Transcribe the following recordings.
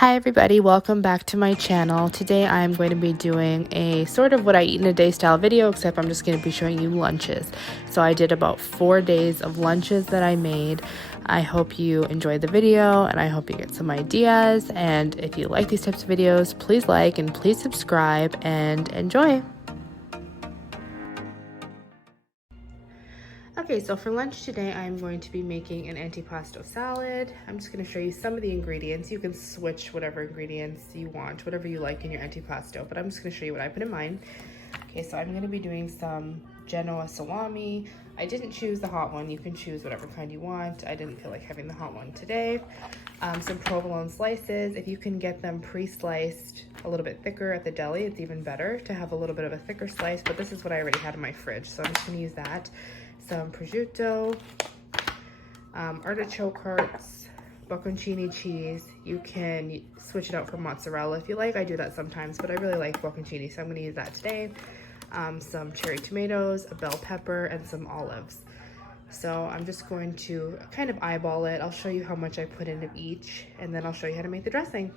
Hi everybody, welcome back to my channel. Today I'm going to be doing a sort of what I eat in a day style video, except I'm just going to be showing you lunches. So I did about 4 days of lunches that I made. I hope you enjoyed the video and I hope you get some ideas. And if you like these types of videos, please like and please subscribe and enjoy. Okay, so for lunch today, I'm going to be making an antipasto salad. I'm just going to show you some of the ingredients. You can switch whatever ingredients you want, whatever you like in your antipasto, but I'm just going to show you what I put in mine. Okay, so I'm going to be doing some genoa salami. I didn't choose the hot one. You can choose whatever kind you want. I didn't feel like having the hot one today. Some provolone slices. If you can get them pre-sliced a little bit thicker at the deli, it's even better to have a little bit of a thicker slice, but this is what I already had in my fridge, so I'm just going to use that. Some prosciutto, artichoke hearts, bocconcini cheese. You can switch it out for mozzarella if you like. I do that sometimes, but I really like bocconcini, so I'm going to use that today. Some cherry tomatoes, a bell pepper, and some olives. So I'm just going to kind of eyeball it. I'll show you how much I put into each, and then I'll show you how to make the dressing.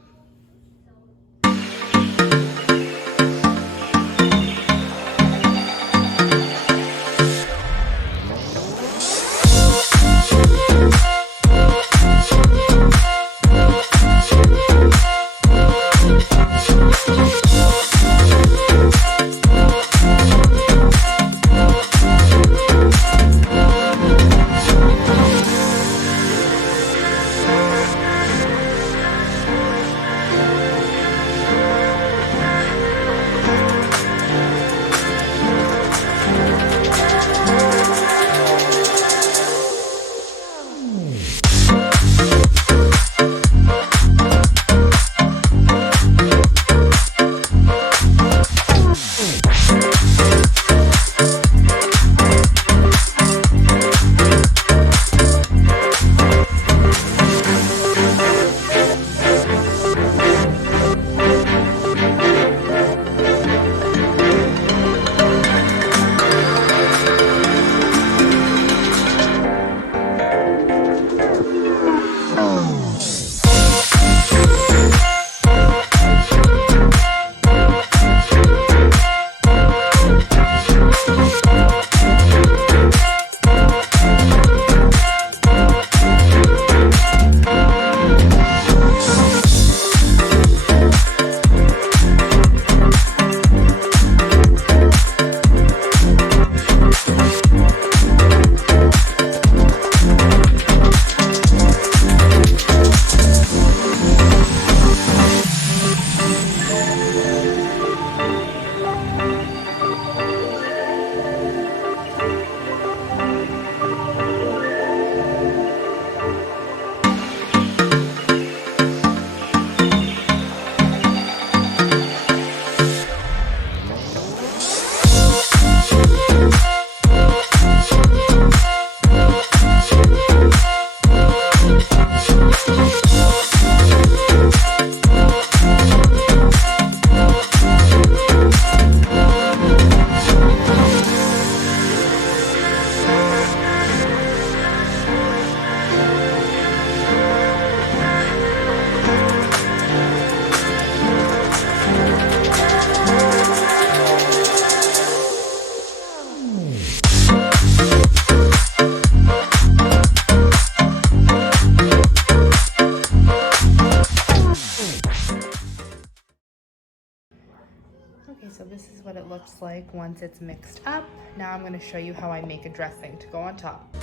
Okay, so this is what it looks like once it's mixed up. Now I'm going to show you how I make a dressing to go on top.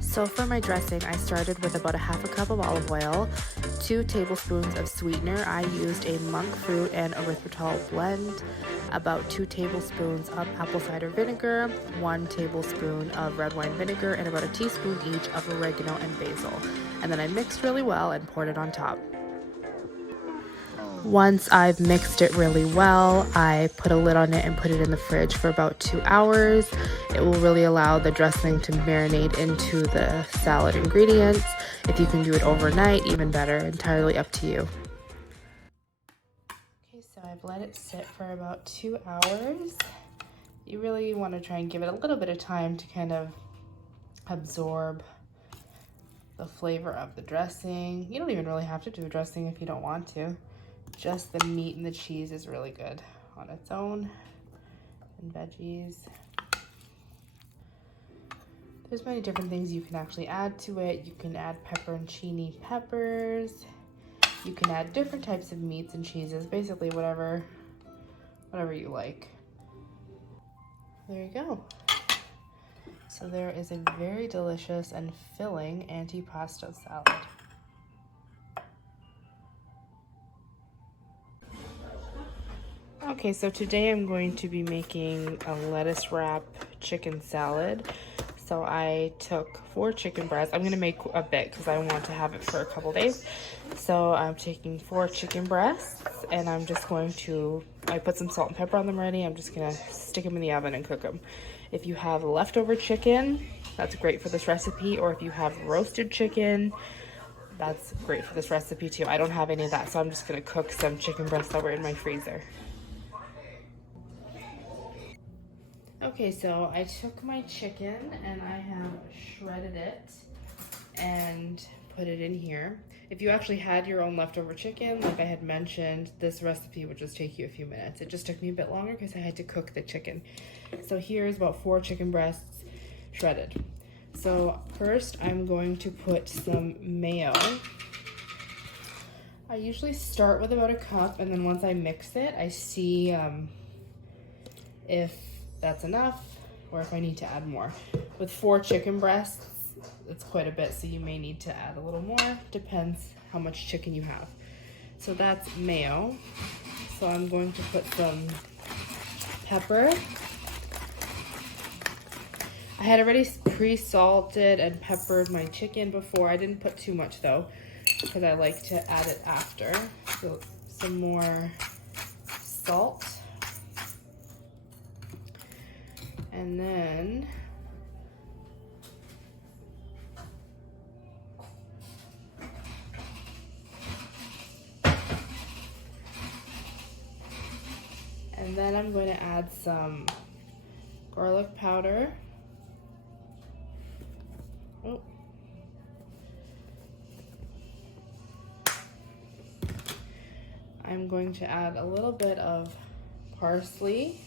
So for my dressing, I started with about 1/2 cup of olive oil, 2 tablespoons of sweetener. I used a monk fruit and erythritol blend, about 2 tablespoons of apple cider vinegar, 1 tablespoon of red wine vinegar, and about a teaspoon each of oregano and basil. And then I mixed really well and poured it on top. Once I've mixed it really well, I put a lid on it and put it in the fridge for about 2 hours. It will really allow the dressing to marinate into the salad ingredients. If you can do it overnight, even better, entirely up to you. Okay, so I've let it sit for about 2 hours. You really want to try and give it a little bit of time to kind of absorb the flavor of the dressing. You don't even really have to do a dressing if you don't want to. Just the meat and the cheese is really good on its own, and veggies. There's many different things you can actually add to it. You can add pepperoncini peppers. You can add different types of meats and cheeses, basically whatever you like. There you go. So there is a very delicious and filling antipasto salad. Okay, so today I'm going to be making a lettuce wrap chicken salad. So I took 4 chicken breasts. I'm gonna make a bit because I want to have it for a couple days. So I'm taking 4 chicken breasts and I'm just going to, I put some salt and pepper on them already. I'm just gonna stick them in the oven and cook them. If you have leftover chicken, that's great for this recipe. Or if you have roasted chicken, that's great for this recipe too. I don't have any of that, so I'm just gonna cook some chicken breasts that were in my freezer. Okay, so I took my chicken and I have shredded it and put it in here. If you actually had your own leftover chicken, like I had mentioned, this recipe would just take you a few minutes. It just took me a bit longer because I had to cook the chicken. So here's about 4 chicken breasts shredded. So first I'm going to put some mayo. I usually start with about a cup, and then once I mix it, I see if that's enough or if I need to add more. With 4 chicken breasts, it's quite a bit, so you may need to add a little more. Depends how much chicken you have. So that's mayo. So I'm going to put some pepper. I had already pre-salted and peppered my chicken before. I didn't put too much though, because I like to add it after. So some more salt. And then I'm going to add some garlic powder. Oh. I'm going to add a little bit of parsley.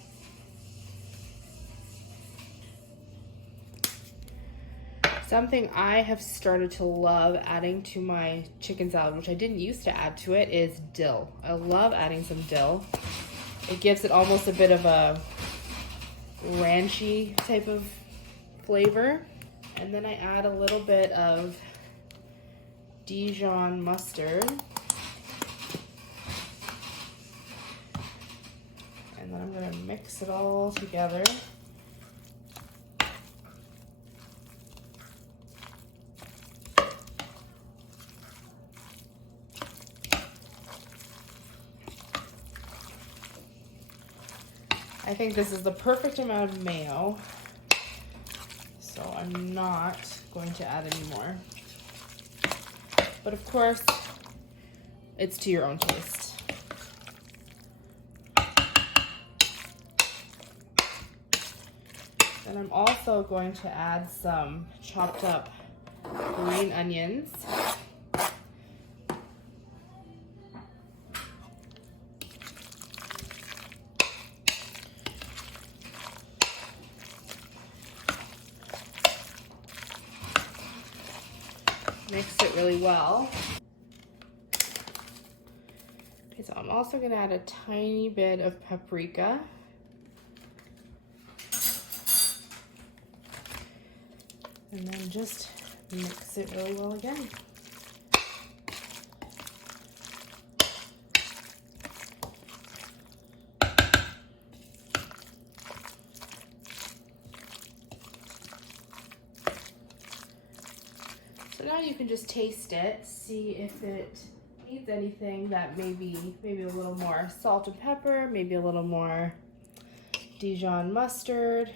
Something I have started to love adding to my chicken salad, which I didn't used to add to it, is dill. I love adding some dill. It gives it almost a bit of a ranchy type of flavor. And then I add a little bit of Dijon mustard. And then I'm gonna mix it all together. I think this is the perfect amount of mayo, so I'm not going to add any more. But of course, it's to your own taste. Then I'm also going to add some chopped up green onions. Mix it really well. Okay, so I'm also gonna add a tiny bit of paprika. And then just mix it really well again. So now you can just taste it, see if it needs anything that maybe a little more salt and pepper, maybe a little more Dijon mustard.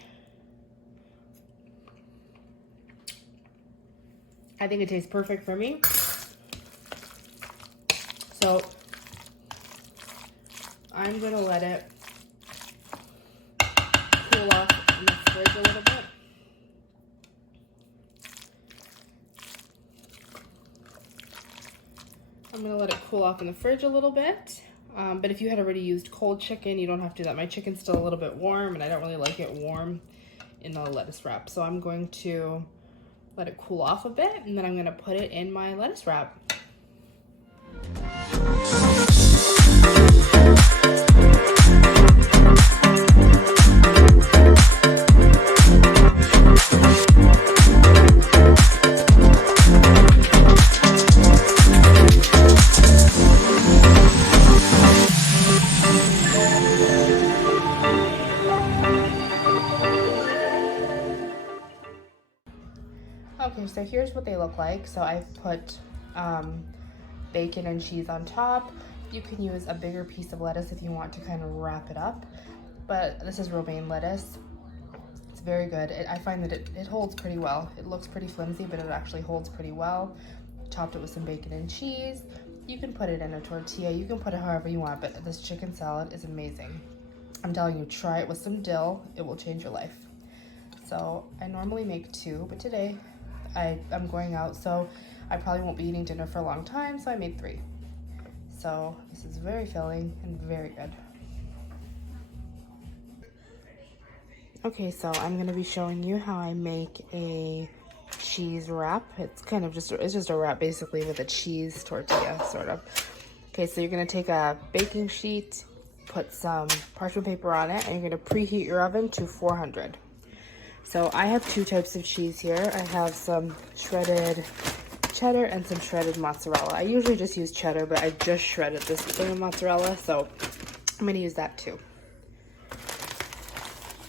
I think it tastes perfect for me. So I'm gonna let it cool off in the fridge a little bit. cool off in the fridge a little bit. But if you had already used cold chicken, you don't have to do that. My chicken's still a little bit warm, and I don't really like it warm in the lettuce wrap. So I'm going to let it cool off a bit, and then I'm going to put it in my lettuce wrap. Okay, so here's what they look like. So I've put bacon and cheese on top. You can use a bigger piece of lettuce if you want to kind of wrap it up, but this is romaine lettuce. It's very good. I find that it holds pretty well. It looks pretty flimsy, but it actually holds pretty well. Topped it with some bacon and cheese. You can put it in a tortilla. You can put it however you want, but this chicken salad is amazing. I'm telling you, try it with some dill. It will change your life. So I normally make 2, but today I'm going out, so I probably won't be eating dinner for a long time, so I made 3. So this is very filling and very good. Okay, so I'm going to be showing you how I make a cheese wrap. It's just a wrap basically with a cheese tortilla, sort of. Okay, so you're going to take a baking sheet, put some parchment paper on it, and you're going to preheat your oven to 400. So I have 2 types of cheese here. I have some shredded cheddar and some shredded mozzarella. I usually just use cheddar, but I just shredded this thing of mozzarella, so I'm going to use that too.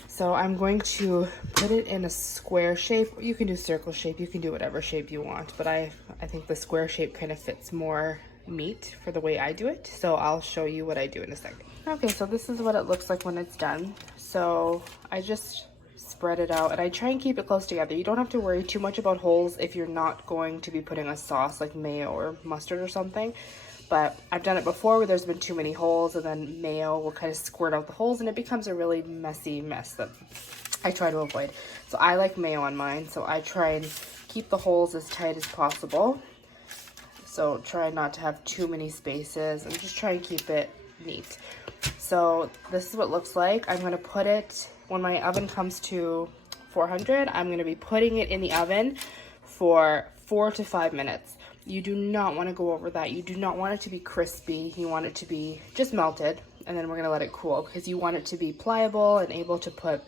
So I'm going to put it in a square shape. You can do circle shape, you can do whatever shape you want, but I think the square shape kind of fits more meat for the way I do it, so I'll show you what I do in a second. Okay, so this is what it looks like when it's done. So I just spread it out, and I try and keep it close together. You don't have to worry too much about holes if you're not going to be putting a sauce like mayo or mustard or something, but I've done it before where there's been too many holes, and then mayo will kind of squirt out the holes, and it becomes a really messy mess that I try to avoid. So I like mayo on mine, so I try and keep the holes as tight as possible. So try not to have too many spaces, and just try and keep it neat. So this is what it looks like. I'm going to put it, when my oven comes to 400, I'm going to be putting it in the oven for 4 to 5 minutes. You do not want to go over that. You do not want it to be crispy. You want it to be just melted, and then we're going to let it cool because you want it to be pliable and able to put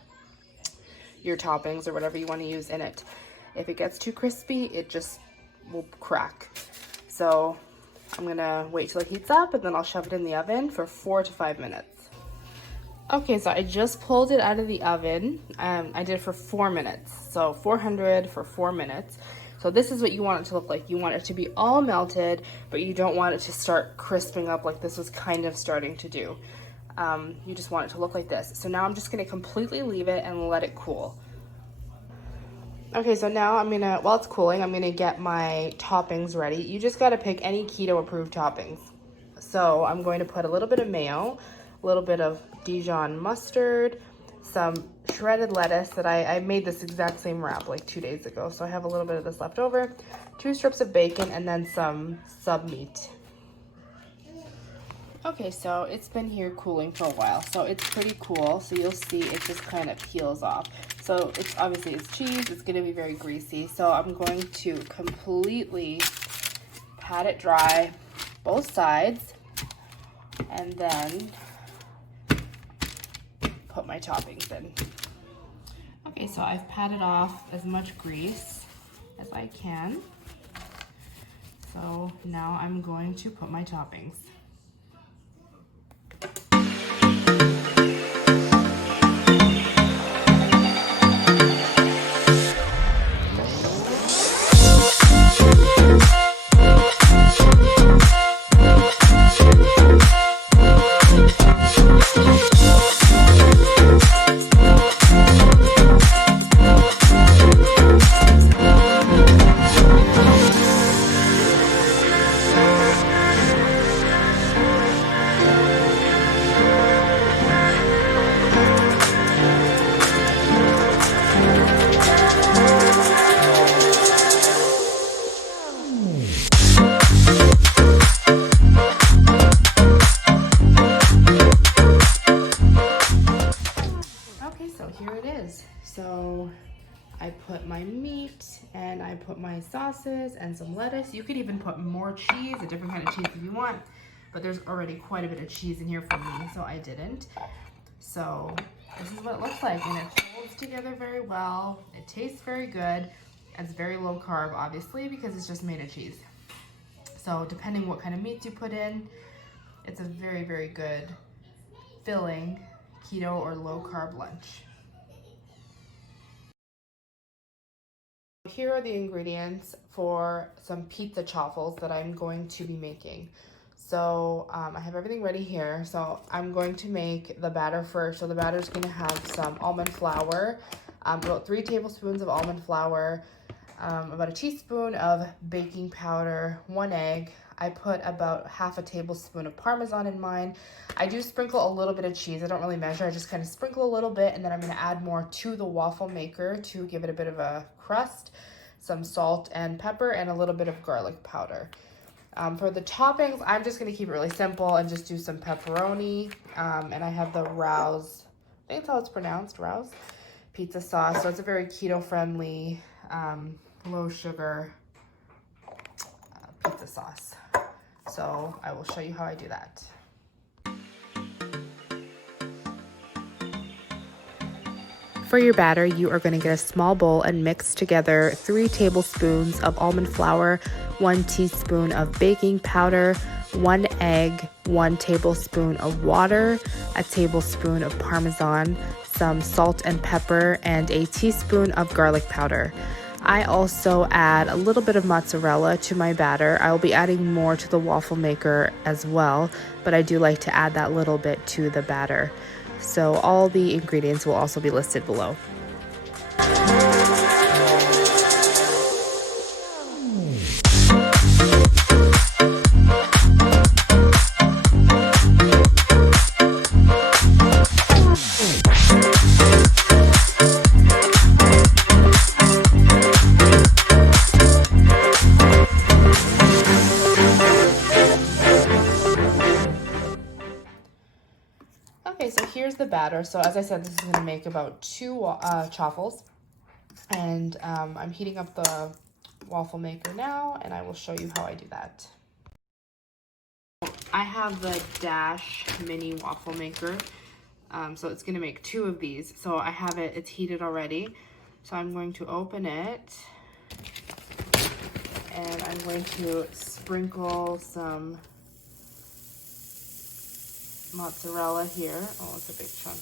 your toppings or whatever you want to use in it. If it gets too crispy, it just will crack. So I'm going to wait till it heats up, and then I'll shove it in the oven for 4 to 5 minutes. Okay, so I just pulled it out of the oven. I did it for 4 minutes. So 400 for 4 minutes. So this is what you want it to look like. You want it to be all melted, but you don't want it to start crisping up like this was kind of starting to do. You just want it to look like this. So now I'm just going to completely leave it and let it cool. Okay, so now while it's cooling, I'm gonna get my toppings ready. You just gotta pick any keto approved toppings. So I'm going to put a little bit of mayo, a little bit of Dijon mustard, some shredded lettuce that I made this exact same wrap like 2 days ago. So I have a little bit of this left over, 2 strips of bacon, and then some sub meat. Okay, so it's been here cooling for a while, so it's pretty cool. So you'll see it just kind of peels off. So it's obviously it's cheese, it's gonna be very greasy. So I'm going to completely pat it dry, both sides, and then put my toppings in. Okay, so I've patted off as much grease as I can. So now I'm going to put my toppings. I put my sauces and some lettuce. You could even put more cheese, a different kind of cheese if you want, but there's already quite a bit of cheese in here for me, so I didn't. So this is what it looks like, and it holds together very well. It tastes very good. It's very low carb, obviously, because it's just made of cheese. So depending what kind of meats you put in, it's a very, very good filling keto or low carb lunch. Here are the ingredients for some pizza chauffles that I'm going to be making. So I have everything ready here. So I'm going to make the batter first. So the batter is going to have some almond flour, about 3 tablespoons of almond flour, about a teaspoon of baking powder, 1 egg. I put about half a tablespoon of Parmesan in mine. I do sprinkle a little bit of cheese. I don't really measure. I just kind of sprinkle a little bit, and then I'm going to add more to the waffle maker to give it a bit of a crust, some salt and pepper, and a little bit of garlic powder. For the toppings, I'm just going to keep it really simple and just do some pepperoni. And I have the Rouse, I think that's how it's pronounced, Rouse pizza sauce. So it's a very keto-friendly, low sugar pizza sauce. So I will show you how I do that. For your batter, you are going to get a small bowl and mix together 3 tablespoons of almond flour, 1 teaspoon of baking powder, 1 egg, 1 tablespoon of water, a tablespoon of Parmesan, some salt and pepper, and a teaspoon of garlic powder. I also add a little bit of mozzarella to my batter. I will be adding more to the waffle maker as well, but I do like to add that little bit to the batter. So all the ingredients will also be listed below. Okay, so here's the batter. So as I said, this is going to make about 2 chauffles. And I'm heating up the waffle maker now, and I will show you how I do that. I have the Dash mini waffle maker. So it's going to make 2 of these. So I have it, it's heated already. So I'm going to open it, and I'm going to sprinkle some mozzarella here. Oh, it's a big chunk.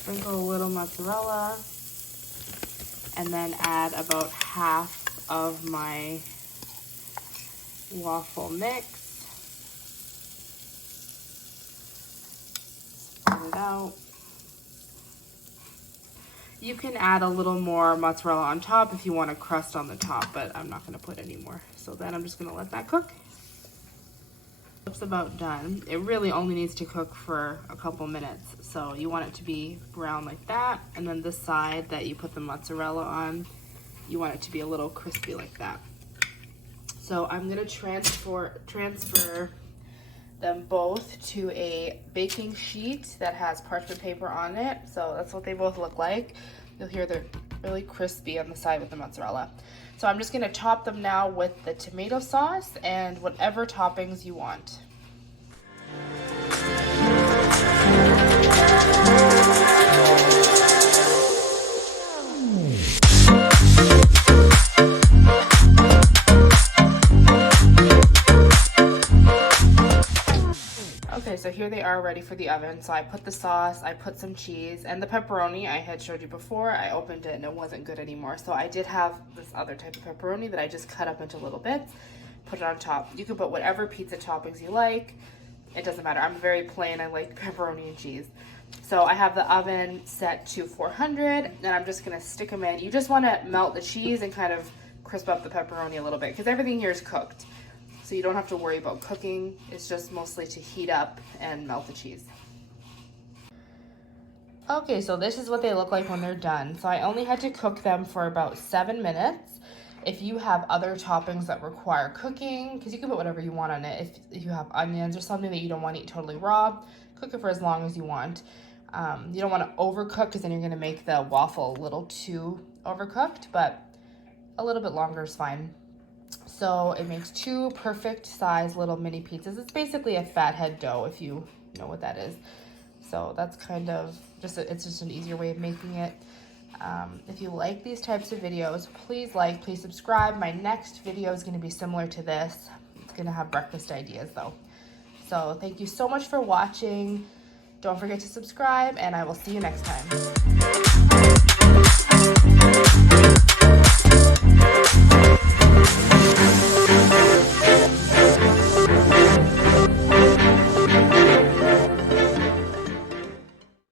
Sprinkle a little mozzarella, and then add about half of my waffle mix. Spread it out. You can add a little more mozzarella on top if you want a crust on the top, but I'm not going to put any more. So then I'm just going to let that cook. It's about done. It really only needs to cook for a couple minutes. So you want it to be brown like that, and then the side that you put the mozzarella on, you want it to be a little crispy like that. So I'm going to transfer them both to a baking sheet that has parchment paper on it. So that's what they both look like. You'll hear they're really crispy on the side with the mozzarella. So I'm just going to top them now with the tomato sauce and whatever toppings you want. Okay, so here they are ready for the oven. So I put the sauce, I put some cheese, and the pepperoni I had showed you before. I opened it and it wasn't good anymore. So I did have this other type of pepperoni that I just cut up into little bits, put it on top. You can put whatever pizza toppings you like. It doesn't matter. I'm very plain. I like pepperoni and cheese. So I have the oven set to 400, and I'm just gonna stick them in. You just wanna melt the cheese and kind of crisp up the pepperoni a little bit because everything here is cooked. So you don't have to worry about cooking. It's just mostly to heat up and melt the cheese. Okay, so this is what they look like when they're done. So I only had to cook them for about 7 minutes. If you have other toppings that require cooking, because you can put whatever you want on it. If you have onions or something that you don't want to eat totally raw, cook it for as long as you want. You don't want to overcook because then you're going to make the waffle a little too overcooked, but a little bit longer is fine. So it makes 2 perfect size little mini pizzas. It's basically a fathead dough, if you know what that is. So that's kind of it's just an easier way of making it. If you like these types of videos, please subscribe. My next video is going to be similar to this. It's going to have breakfast ideas though. So thank you so much for watching. Don't forget to subscribe, and I will see you next time.